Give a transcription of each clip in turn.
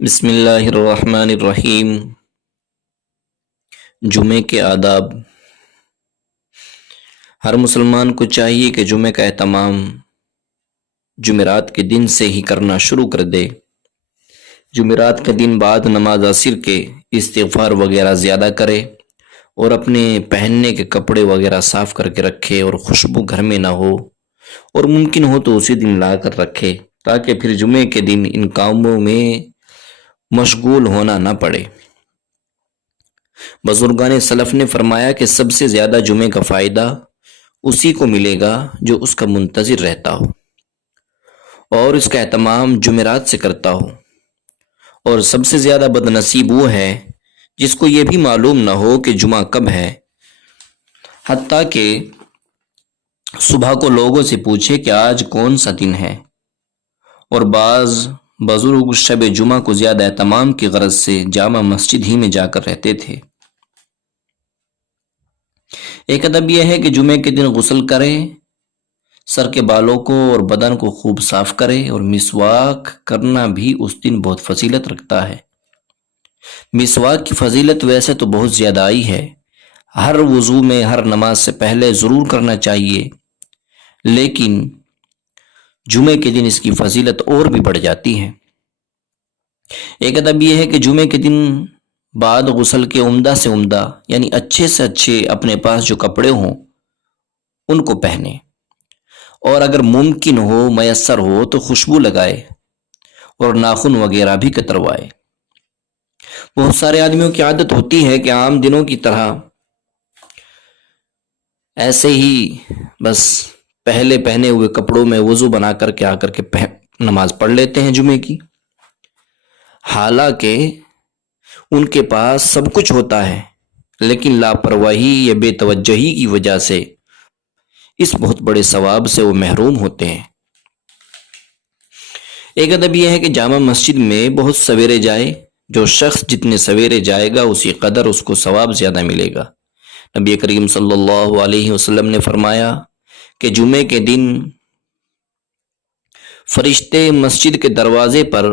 بسم اللہ الرحمن الرحیم۔ جمعے کے آداب۔ ہر مسلمان کو چاہیے کہ جمعے کا اہتمام جمعرات کے دن سے ہی کرنا شروع کر دے۔ جمعرات کے دن بعد نماز عصر کے استغفار وغیرہ زیادہ کرے اور اپنے پہننے کے کپڑے وغیرہ صاف کر کے رکھے اور خوشبو گھر میں نہ ہو، اور ممکن ہو تو اسی دن لا کر رکھے تاکہ پھر جمعے کے دن ان کاموں میں مشغول ہونا نہ پڑے۔ بزرگان سلف نے فرمایا کہ سب سے زیادہ جمعے کا فائدہ اسی کو ملے گا جو اس کا منتظر رہتا ہو اور اس کا اہتمام جمعرات سے کرتا ہو، اور سب سے زیادہ بد نصیب وہ ہے جس کو یہ بھی معلوم نہ ہو کہ جمعہ کب ہے، حتیٰ کہ صبح کو لوگوں سے پوچھے کہ آج کون سا دن ہے۔ اور بعض بزرگ شب جمعہ کو زیادہ اہتمام کی غرض سے جامع مسجد ہی میں جا کر رہتے تھے۔ ایک ادب یہ ہے کہ جمعے کے دن غسل کرے، سر کے بالوں کو اور بدن کو خوب صاف کرے، اور مسواک کرنا بھی اس دن بہت فضیلت رکھتا ہے۔ مسواک کی فضیلت ویسے تو بہت زیادہ آئی ہے، ہر وضو میں ہر نماز سے پہلے ضرور کرنا چاہیے، لیکن جمعے کے دن اس کی فضیلت اور بھی بڑھ جاتی ہے۔ ایک ادب یہ ہے کہ جمعے کے دن بعد غسل کے عمدہ سے عمدہ یعنی اچھے سے اچھے اپنے پاس جو کپڑے ہوں ان کو پہنے، اور اگر ممکن ہو میسر ہو تو خوشبو لگائے اور ناخن وغیرہ بھی کتروائے۔ بہت سارے آدمیوں کی عادت ہوتی ہے کہ عام دنوں کی طرح ایسے ہی بس پہلے پہنے ہوئے کپڑوں میں وضو بنا کر کے نماز پڑھ لیتے ہیں جمعے کی، حالانکہ ان کے پاس سب کچھ ہوتا ہے لیکن لاپرواہی یا بے توجہی کی وجہ سے اس بہت بڑے ثواب سے وہ محروم ہوتے ہیں۔ ایک ادب یہ ہے کہ جامع مسجد میں بہت سویرے جائے، جو شخص جتنے سویرے جائے گا اسی قدر اس کو ثواب زیادہ ملے گا۔ نبی کریم صلی اللہ علیہ وسلم نے فرمایا کہ جمعے کے دن فرشتے مسجد کے دروازے پر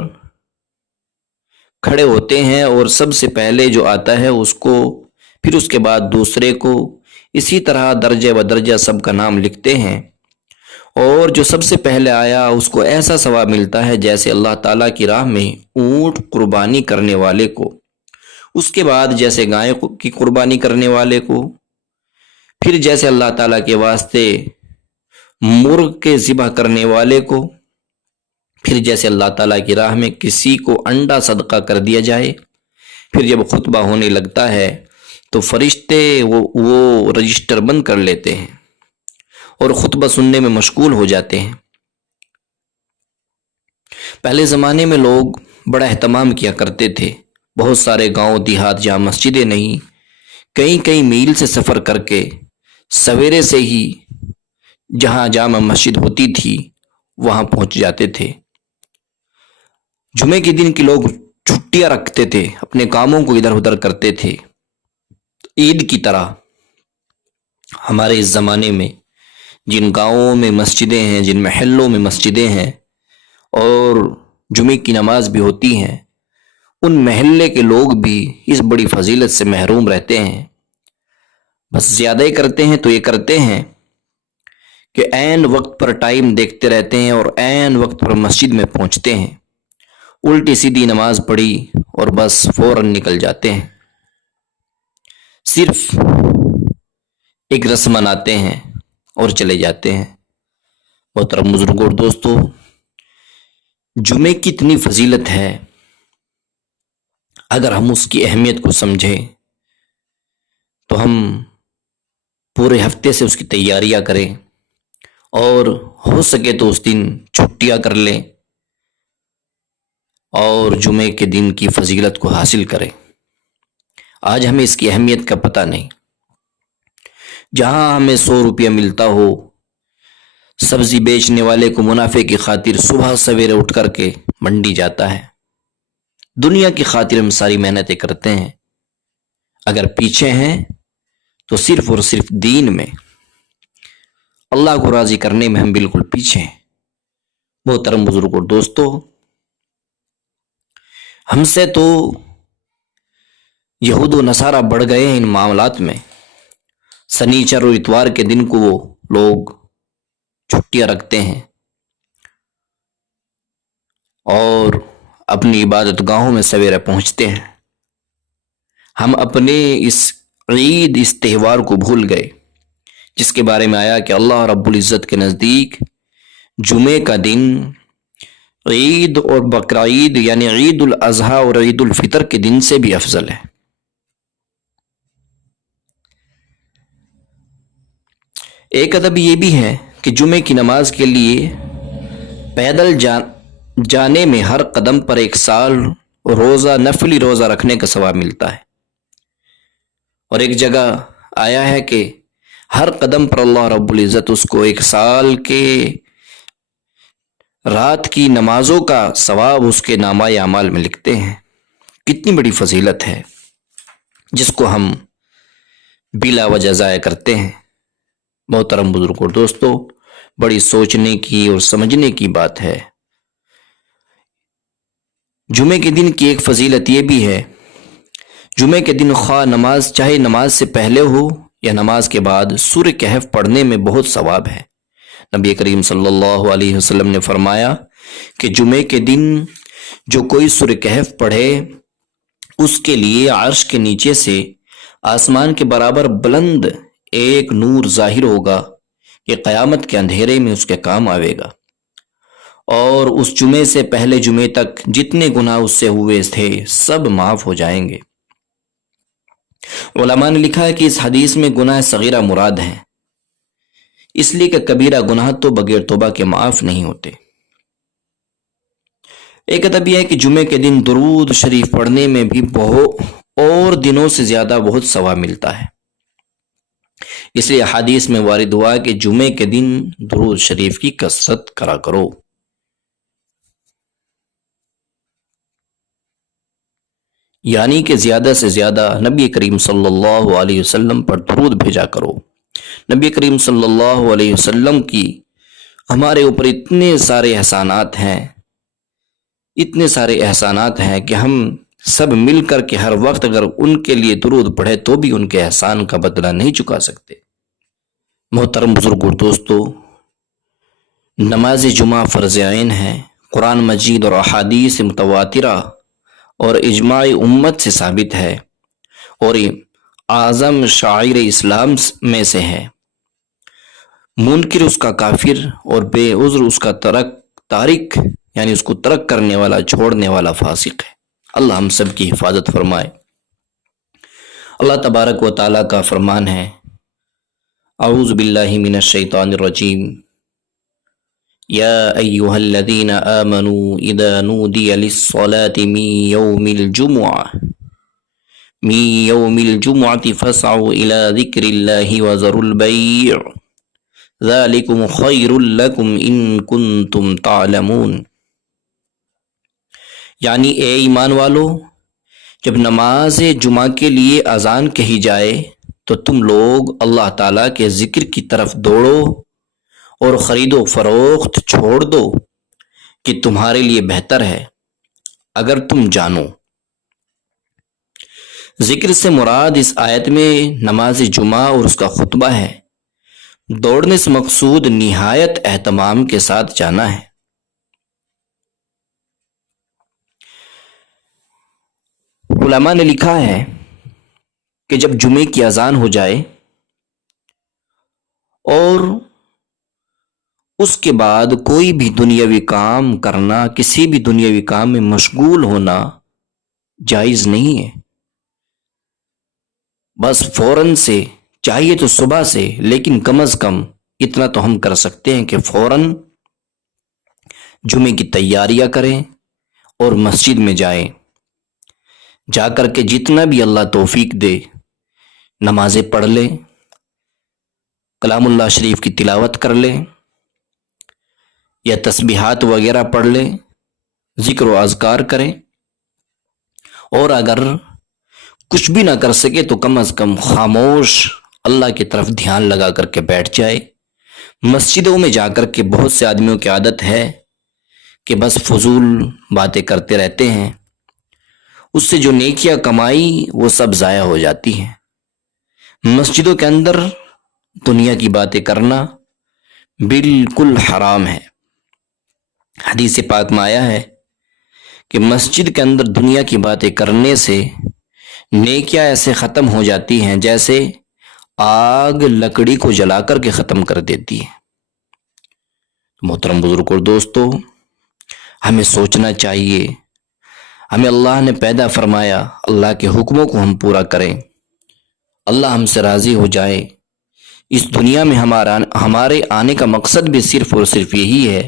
کھڑے ہوتے ہیں، اور سب سے پہلے جو آتا ہے اس کو، پھر اس کے بعد دوسرے کو، اسی طرح درجہ بدرجہ سب کا نام لکھتے ہیں، اور جو سب سے پہلے آیا اس کو ایسا ثواب ملتا ہے جیسے اللہ تعالیٰ کی راہ میں اونٹ قربانی کرنے والے کو، اس کے بعد جیسے گائے کی قربانی کرنے والے کو، پھر جیسے اللہ تعالیٰ کے واسطے مرغ کے ذبح کرنے والے کو، پھر جیسے اللہ تعالیٰ کی راہ میں کسی کو انڈا صدقہ کر دیا جائے۔ پھر جب خطبہ ہونے لگتا ہے تو فرشتے وہ رجسٹر بند کر لیتے ہیں اور خطبہ سننے میں مشغول ہو جاتے ہیں۔ پہلے زمانے میں لوگ بڑا اہتمام کیا کرتے تھے، بہت سارے گاؤں دیہات جہاں مسجدیں نہیں، کئی کئی میل سے سفر کر کے سویرے سے ہی جہاں جامع مسجد ہوتی تھی وہاں پہنچ جاتے تھے۔ جمعے کے دن کے لوگ چھٹیاں رکھتے تھے، اپنے کاموں کو ادھر ادھر کرتے تھے۔ عید کی طرح ہمارے اس زمانے میں جن گاؤں میں مسجدیں ہیں، جن محلوں میں مسجدیں ہیں اور جمعے کی نماز بھی ہوتی ہیں، ان محلے کے لوگ بھی اس بڑی فضیلت سے محروم رہتے ہیں۔ بس زیادہ ہی کرتے ہیں تو یہ کرتے ہیں کہ عین وقت پر ٹائم دیکھتے رہتے ہیں اور عین وقت پر مسجد میں پہنچتے ہیں، الٹی سیدھی نماز پڑھی اور بس فوراً نکل جاتے ہیں، صرف ایک رسم مناتے ہیں اور چلے جاتے ہیں۔ محترم بزرگوں اور دوستو، جمعے کی اتنی فضیلت ہے، اگر ہم اس کی اہمیت کو سمجھیں تو ہم پورے ہفتے سے اس کی تیاریاں کریں، اور ہو سکے تو اس دن چھٹیاں کر لیں اور جمعے کے دن کی فضیلت کو حاصل کریں۔ آج ہمیں اس کی اہمیت کا پتہ نہیں۔ جہاں ہمیں 100 روپیہ ملتا ہو، سبزی بیچنے والے کو منافع کی خاطر صبح سویرے اٹھ کر کے منڈی جاتا ہے، دنیا کی خاطر ہم ساری محنتیں کرتے ہیں، اگر پیچھے ہیں تو صرف اور صرف دین میں، اللہ کو راضی کرنے میں ہم بالکل پیچھے ہیں۔ محترم بزرگ اور دوستو، ہم سے تو یہود و نصارہ بڑھ گئے ہیں ان معاملات میں. سنیچر اور اتوار کے دن کو وہ لوگ چھٹیاں رکھتے ہیں اور اپنی عبادت گاہوں میں سویرے پہنچتے ہیں. ہم اپنے اس تہوار کو بھول گئے جس کے بارے میں آیا کہ اللہ رب العزت کے نزدیک جمعے کا دن عید اور بقرعید یعنی عید الاضحیٰ اور عید الفطر کے دن سے بھی افضل ہے. ایک ادب یہ بھی ہے کہ جمعے کی نماز کے لیے پیدل جانے میں ہر قدم پر 1 سال روزہ نفلی روزہ رکھنے کا ثواب ملتا ہے. اور ایک جگہ آیا ہے کہ ہر قدم پر اللہ رب العزت اس کو 1 سال کے رات کی نمازوں کا ثواب اس کے نامہ اعمال میں لکھتے ہیں. کتنی بڑی فضیلت ہے جس کو ہم بلا وجہ ضائع کرتے ہیں. محترم بزرگوں اور دوستو، بڑی سوچنے کی اور سمجھنے کی بات ہے. جمعے کے دن کی ایک فضیلت یہ بھی ہے، جمعے کے دن خواہ نماز چاہے نماز سے پہلے ہو یا نماز کے بعد سورہ کہف پڑھنے میں بہت ثواب ہے. نبی کریم صلی اللہ علیہ وسلم نے فرمایا کہ جمعے کے دن جو کوئی سورہ کہف پڑھے اس کے لیے عرش کے نیچے سے آسمان کے برابر بلند ایک نور ظاہر ہوگا کہ قیامت کے اندھیرے میں اس کے کام آئے گا، اور اس جمعے سے پہلے جمعے تک جتنے گناہ اس سے ہوئے تھے سب معاف ہو جائیں گے. علماء نے لکھا ہے کہ اس حدیث میں گناہ صغیرہ مراد ہیں، اس لیے کہ کبیرہ گناہ تو بغیر توبہ کے معاف نہیں ہوتے. ایک ادب یہ ہے کہ جمعے کے دن درود شریف پڑھنے میں بھی اور دنوں سے زیادہ بہت ثواب ملتا ہے. اس لیے حدیث میں وارد ہوا کہ جمعے کے دن درود شریف کی کثرت کرا کرو. یعنی کہ زیادہ سے زیادہ نبی کریم صلی اللہ علیہ وسلم پر درود بھیجا کرو. نبی کریم صلی اللہ علیہ وسلم کی ہمارے اوپر اتنے سارے احسانات ہیں کہ ہم سب مل کر کے ہر وقت اگر ان کے لیے درود پڑھے تو بھی ان کے احسان کا بدلہ نہیں چکا سکتے. محترم بزرگوں دوستو، نماز جمعہ فرض عین ہے. قرآن مجید اور احادیث متواترہ اور اجماع امت سے ثابت ہے اور اعظم شاعر اسلام میں سے ہے. منکر اس کا کافر اور بے عذر اس کا تارک یعنی اس کو ترک کرنے والا چھوڑنے والا فاسق ہے. اللہ ہم سب کی حفاظت فرمائے. اللہ تبارک و تعالیٰ کا فرمان ہے، اعوذ باللہ من الشیطان الرجیم، یا ایہا الذین آمنوا اذا نودی للصلاة من یوم الجمعة فاسعوا الى ذکر اللہ وذروا البیع ذالکم خیر لکم ان کنتم تعلمون. یعنی اے ایمان والو، جب نماز جمعہ کے لیے اذان کہی جائے تو تم لوگ اللہ تعالیٰ کے ذکر کی طرف دوڑو اور خرید و فروخت چھوڑ دو کہ تمہارے لیے بہتر ہے اگر تم جانو. ذکر سے مراد اس آیت میں نماز جمعہ اور اس کا خطبہ ہے. دوڑنے سے مقصود نہایت اہتمام کے ساتھ جانا ہے. علماء نے لکھا ہے کہ جب جمعے کی اذان ہو جائے اور اس کے بعد کوئی بھی دنیاوی کام کرنا، کسی بھی دنیاوی کام میں مشغول ہونا جائز نہیں ہے. بس فوراً سے، چاہیے تو صبح سے، لیکن کم از کم اتنا تو ہم کر سکتے ہیں کہ فوراً جمعے کی تیاریاں کریں اور مسجد میں جائیں. جا کر کے جتنا بھی اللہ توفیق دے نمازیں پڑھ لیں، کلام اللہ شریف کی تلاوت کر لیں یا تسبیحات وغیرہ پڑھ لیں، ذکر و اذکار کریں، اور اگر کچھ بھی نہ کر سکے تو کم از کم خاموش اللہ کی طرف دھیان لگا کر کے بیٹھ جائے. مسجدوں میں جا کر کے بہت سے آدمیوں کی عادت ہے کہ بس فضول باتیں کرتے رہتے ہیں، اس سے جو نیکیاں کمائی وہ سب ضائع ہو جاتی ہیں۔ مسجدوں کے اندر دنیا کی باتیں کرنا بالکل حرام ہے۔ حدیث پاک میں آیا ہے کہ مسجد کے اندر دنیا کی باتیں کرنے سے نیکیاں ایسے ختم ہو جاتی ہیں جیسے آگ لکڑی کو جلا کر کے ختم کر دیتی ہے۔ محترم بزرگ اور دوستو، ہمیں سوچنا چاہیے، ہمیں اللہ نے پیدا فرمایا، اللہ کے حکموں کو ہم پورا کریں، اللہ ہم سے راضی ہو جائے۔ اس دنیا میں ہمارے آنے کا مقصد بھی صرف اور صرف یہی ہے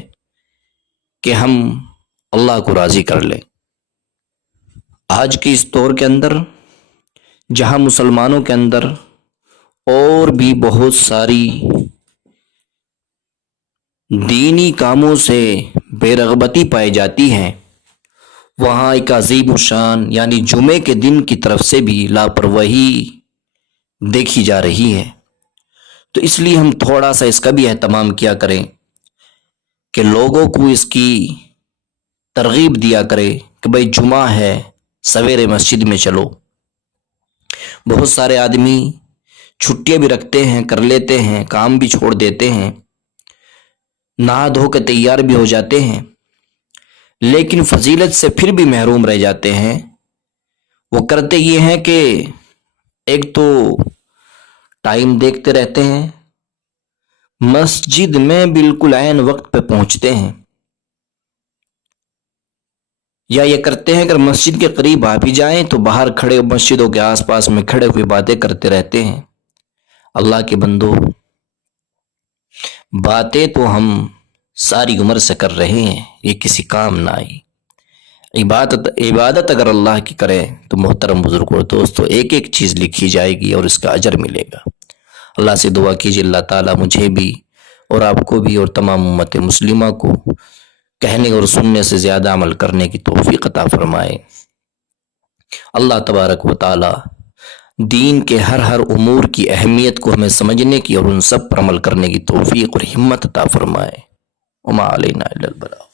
کہ ہم اللہ کو راضی کر لیں۔ آج کے اس دور کے اندر جہاں مسلمانوں کے اندر اور بھی بہت ساری دینی کاموں سے بے رغبتی پائی جاتی ہے، وہاں ایک عظیم الشان یعنی جمعے کے دن کی طرف سے بھی لاپرواہی دیکھی جا رہی ہے۔ تو اس لیے ہم تھوڑا سا اس کا بھی اہتمام کیا کریں کہ لوگوں کو اس کی ترغیب دیا کرے کہ بھئی جمعہ ہے، سویرے مسجد میں چلو۔ بہت سارے آدمی چھٹیاں بھی رکھتے ہیں، کر لیتے ہیں، کام بھی چھوڑ دیتے ہیں، نہا دھو کے تیار بھی ہو جاتے ہیں، لیکن فضیلت سے پھر بھی محروم رہ جاتے ہیں۔ وہ کرتے یہ ہیں کہ ایک تو ٹائم دیکھتے رہتے ہیں، مسجد میں بالکل عین وقت پہ پہنچتے ہیں، یا یہ کرتے ہیں کہ مسجد کے قریب آ بھی جائیں تو باہر کھڑے مسجدوں کے آس پاس میں کھڑے ہوئے باتیں کرتے رہتے ہیں۔ اللہ کے بندو، باتیں تو ہم ساری عمر سے کر رہے ہیں، یہ کسی کام نہ آئی۔ عبادت اگر اللہ کی کریں تو محترم بزرگ اور دوستو ایک ایک چیز لکھی جائے گی اور اس کا اجر ملے گا۔ اللہ سے دعا کیجیے اللہ تعالیٰ مجھے بھی اور آپ کو بھی اور تمام امت مسلمہ کو کہنے اور سننے سے زیادہ عمل کرنے کی توفیق عطا فرمائے۔ اللہ تبارک و تعالیٰ دین کے ہر امور کی اہمیت کو ہمیں سمجھنے کی اور ان سب پر عمل کرنے کی توفیق اور ہمت عطا فرمائے۔ وما علینا الا البلاغ۔